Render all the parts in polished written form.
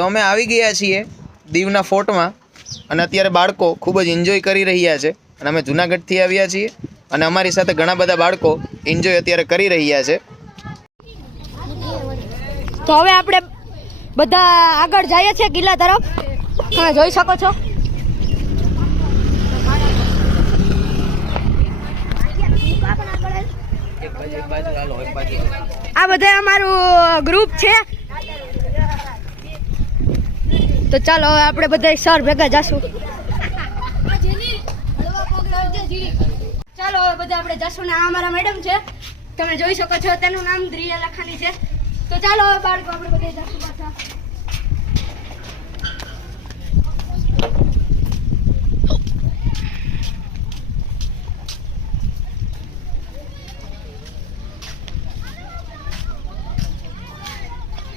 તો અમે આવી ગયા છીએ દીવના ફોર્ટમાં અને અત્યારે બાળકો ખૂબ જ એન્જોય કરી રહ્યા છે અને અમે જૂનાગઢથી આવ્યા છીએ અને અમારી સાથે ઘણા બધા બાળકો એન્જોય અત્યારે કરી રહ્યા છે. તો હવે આપણે બધા આગળ જઈએ છીએ કિલ્લા તરફ. તમે જોઈ શકો છો આ બધા અમારું ગ્રુપ છે. તો ચાલો હવે આપણે બધા સર ભેગા જશું. ચાલો હવે બધા આપણે જશું ને આ અમારા મેડમ છે, તમે જોઈ શકો છો, તેનું નામ દ્રિયા લખાણી છે. તો ચાલો હવે બાળકો આપણે બધા જશું પાછા.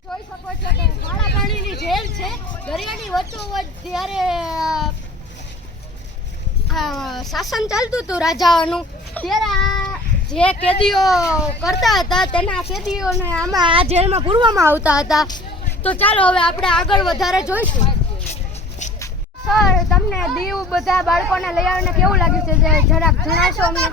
જોઈ શકો છો કે ખારા પાણીની જેલ છે, દરિયાની વચ્ચોવચ્ચ જ્યારે શાસન ચાલતું હતું રાજાઓનું, ત્યારે આ જે કેદીઓ કરતા હતા તેના કેદીઓને આમાં આ જેલમાં પૂરવામાં આવતા હતા. તો ચાલો હવે આપણે આગળ વધારે જોઈશું. સર, તમને દીવ બધા બાળકોને લઈ આવીને કેવું લાગ્યું છે, જરાક જણાવશો અમને?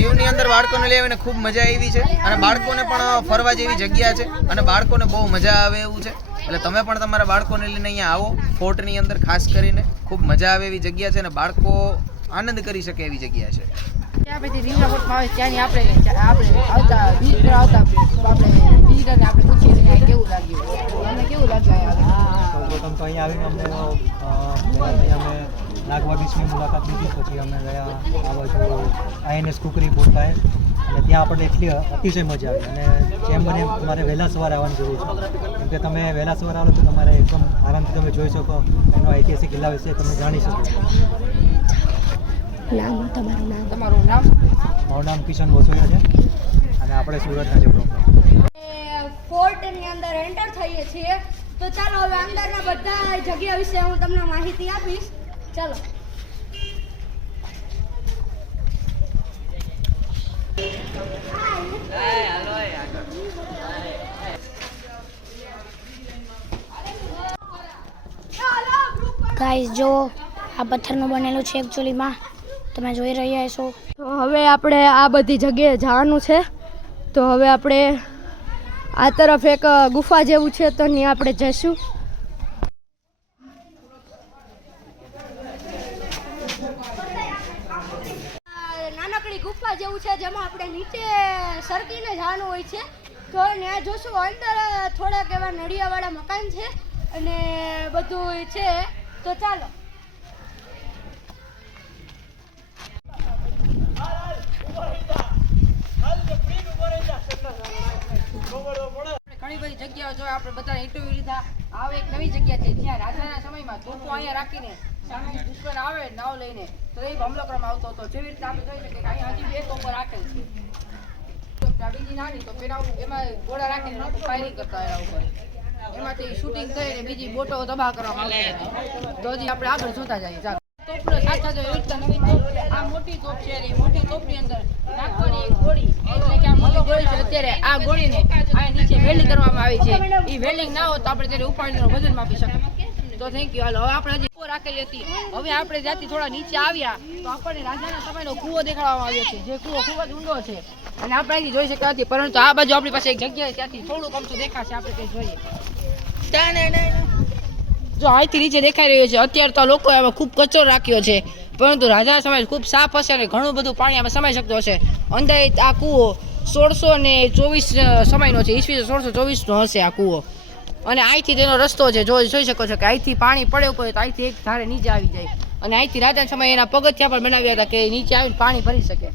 દીવની અંદર બાળકોને લઈ આવીને ખૂબ મજા આવી છે અને બાળકોને પણ ફરવા જેવી જગ્યા છે અને બાળકોને બહુ મજા આવે એવું છે. એટલે તમે પણ તમારા બાળકોને લઈને અહીંયા આવો. ફોર્ટની અંદર ખાસ કરીને ખૂબ મજા આવે એવી જગ્યા છે અને બાળકો આનંદ કરી શકે એવી જગ્યા છે. ત્યાં પછી દીવના ફોર્ટમાં આવે ત્યાંની આપણે આવતા વિઝિટર આવતા આપણે વિઝિટરને આપણે પૂછીએ કે કેવું લાગ્યું, તમને કેવું લાગ્યું? સૌપ્રથમ તો અહીંયા આવીને અમને અહીંયા અમે નાગવા બીચની મુલાકાત લીધી. પછી અમે ગયા આ બાજુ INS કુકરી બોટ પાસે અને ત્યાં આપણને એટલી અતિશય મજા આવી. અને જેમ બને તમારે વહેલા સવારે આવવાની જરૂર છે, કેમ કે તમે વહેલા સવારે આવો તો તમારે એકદમ આરામથી તમે જોઈ શકો, એનો ઐતિહાસિક કિલ્લા વિશે તમે જાણી શકો. તમારું નામ? મારું નામ કિશન વસોયા છે અને આપણે સુરતના છે પ્રોપર. ફોર્ટની અંદર એન્ટર થઈએ છીએ. તો ચાલો હવે અંદરના બધા જગ્યા વિશે હું તમને માહિતી આપીશ. ચાલો. ગાઈસ જો આ પથ્થરનું બનેલું છે એકચ્યુઅલીમાં, તમે જોઈ રહ્યા છો. તો હવે આપણે આ બધી જગ્યાએ જવાનું છે. તો હવે આપણે આ તરફ એક ગુફા જેવું છે તો ત્યાં આપણે જઈશું. નાનકડી ગુફા જેવું છે જેમાં આપણે નીચે સરકીને જવાનું હોય છે. તો ત્યાં જોશું અંદર થોડાક એવા નળિયાવાળા મકાન છે અને બધું છે. તો ચાલો. ઘણી બધી જગ્યાઓ જો આપણે બધાને ઇન્ટરવ્યુ લીધા. આવે એક નવી જગ્યા છે જ્યાં રાજાના સમયમાં તોપો અહીંયા રાખીને સામે દુશ્મન આવે નાવ લઈને તો એ હુમલો કરવામાં આવતો હતો. જેવી રીતે આપણે જોઈ શકીએ કે અહીંયા હજી 2 તોપો રાખેલ છે. બીજી નાની તો પેલા એમાં ઘોડા રાખીને લોકો ફાયરિંગ કરતા એના ઉપર, એમાંથી શૂટિંગ થઈને બીજી બોટો તબાહ કરવામાં આવતી હતી. તો હજી આપણે આગળ જોતા જઈએ. ચાલો. તોપનો સાથે એવી રીતે નવી તોપ, આ મોટી તોપ છે. એ મોટી તોપની અંદર નાખવાની એક ગોળી, એટલે કે આ મોટી ગોળી છે. અત્યારે આ ગોળીને આ નીચે વેલ્ડિંગ કરવામાં આવી છે. એ વેલ્ડિંગ ના હોય તો આપણે ત્યારે ઉપાડીને વજન માપી શકીએ. તો થેન્ક યુ. હાલો હવે આપણે હજી કૂવો રાખેલી હતી. હવે આપણે જ્યાંથી થોડા નીચે આવ્યા તો આપણને રાજાના સમયનો કૂવો દેખાડવામાં આવ્યો છે, જે કૂવો ખૂબ જ ઊંડો છે અને આપણે અહીંથી જોઈ શકતા નથી. પરંતુ આ બાજુ આપણી પાસે એક જગ્યા છે, ત્યાંથી થોડુંક અમથું દેખાશે. આપણે કંઈ જોઈએ જો અહીંથી નીચે દેખાઈ રહ્યું છે. અત્યારે તો લોકો એમાં ખૂબ કચરો રાખ્યો છે, પરંતુ રાજાના સમય ખૂબ સાફ હશે અને ઘણું બધું પાણી આમાં સમાઈ શકતો હશે. અંદર આ કૂવો 1624 સમયનો છે, ઈસવી 1624નો હશે આ કૂવો. અને અહીંથી તેનો રસ્તો છે, જોઈ શકો છો કે અહીંથી પાણી પડે ઉપર તો અહીંથી એક ધારે નીચે આવી જાય. અને અહીંથી રાજાના સમયે એના પગથિયા પણ બનાવ્યા હતા કે નીચે આવીને પાણી ભરી શકે.